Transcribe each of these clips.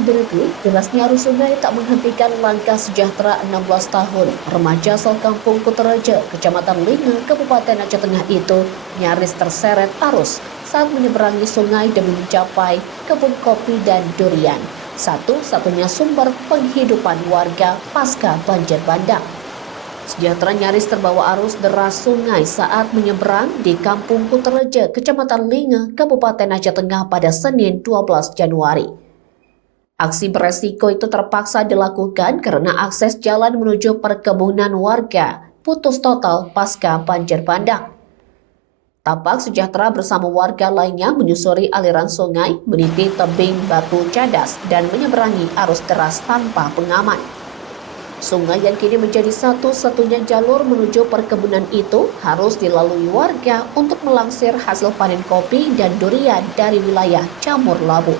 Berikut, derasnya arus sungai tak menghentikan langkah sejahtera 16 tahun. Remaja asal kampung Kutorejo, Kecamatan Linge, Kabupaten Aceh Tengah itu nyaris terseret arus saat menyeberangi sungai demi mencapai kebun kopi dan durian. Satu-satunya sumber penghidupan warga pasca banjir bandang. Sejahtera nyaris terbawa arus deras sungai saat menyeberang di Kampung Kutorejo, Kecamatan Linge, Kabupaten Aceh Tengah pada Senin 12 Januari. Aksi beresiko itu terpaksa dilakukan karena akses jalan menuju perkebunan warga putus total pasca banjir bandang. Tampak Sejahtera bersama warga lainnya menyusuri aliran sungai, meniti tebing batu cadas, dan menyeberangi arus deras tanpa pengaman. Sungai yang kini menjadi satu-satunya jalur menuju perkebunan itu harus dilalui warga untuk melangsir hasil panen kopi dan durian dari wilayah Jamur Labu.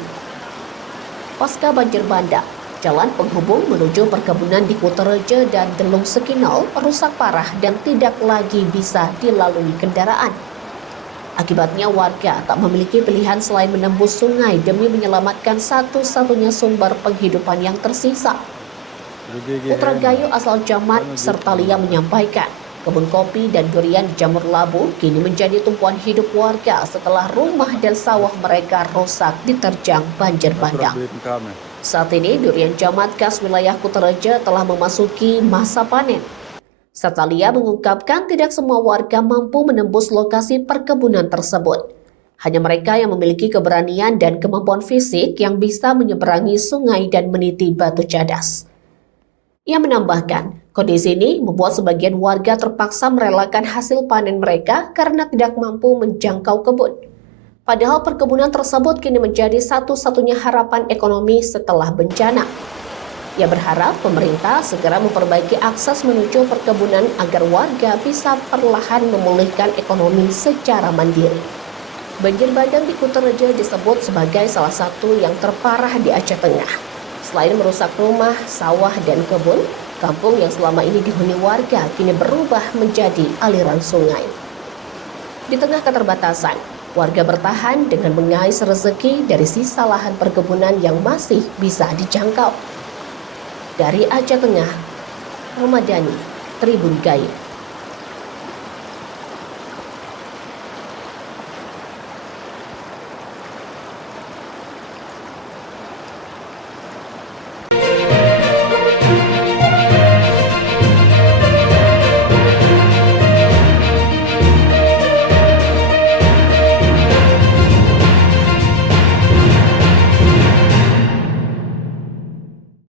Pasca banjir bandang, jalan penghubung menuju perkebunan di Kutorejo dan Delung Sekinol rusak parah dan tidak lagi bisa dilalui kendaraan. Akibatnya warga tak memiliki pilihan selain menembus sungai demi menyelamatkan satu-satunya sumber penghidupan yang tersisa. Putra Gayo asal Jamat serta Lia menyampaikan, kebun kopi dan durian di Jamur Labu kini menjadi tumpuan hidup warga setelah rumah dan sawah mereka rusak diterjang banjir bandang. Saat ini durian Jamat khas wilayah Kutorejo telah memasuki masa panen. Serta Lia mengungkapkan tidak semua warga mampu menembus lokasi perkebunan tersebut. Hanya mereka yang memiliki keberanian dan kemampuan fisik yang bisa menyeberangi sungai dan meniti batu cadas. Ia menambahkan, kondisi ini membuat sebagian warga terpaksa merelakan hasil panen mereka karena tidak mampu menjangkau kebun. Padahal perkebunan tersebut kini menjadi satu-satunya harapan ekonomi setelah bencana. Ia berharap pemerintah segera memperbaiki akses menuju perkebunan agar warga bisa perlahan memulihkan ekonomi secara mandiri. Banjir bandang di Kutorejo disebut sebagai salah satu yang terparah di Aceh Tengah. Selain merusak rumah, sawah, dan kebun, kampung yang selama ini dihuni warga kini berubah menjadi aliran sungai. Di tengah keterbatasan, warga bertahan dengan mengais rezeki dari sisa lahan perkebunan yang masih bisa dijangkau. Dari Aceh Tengah, Ramadhani, Tribun Gayo.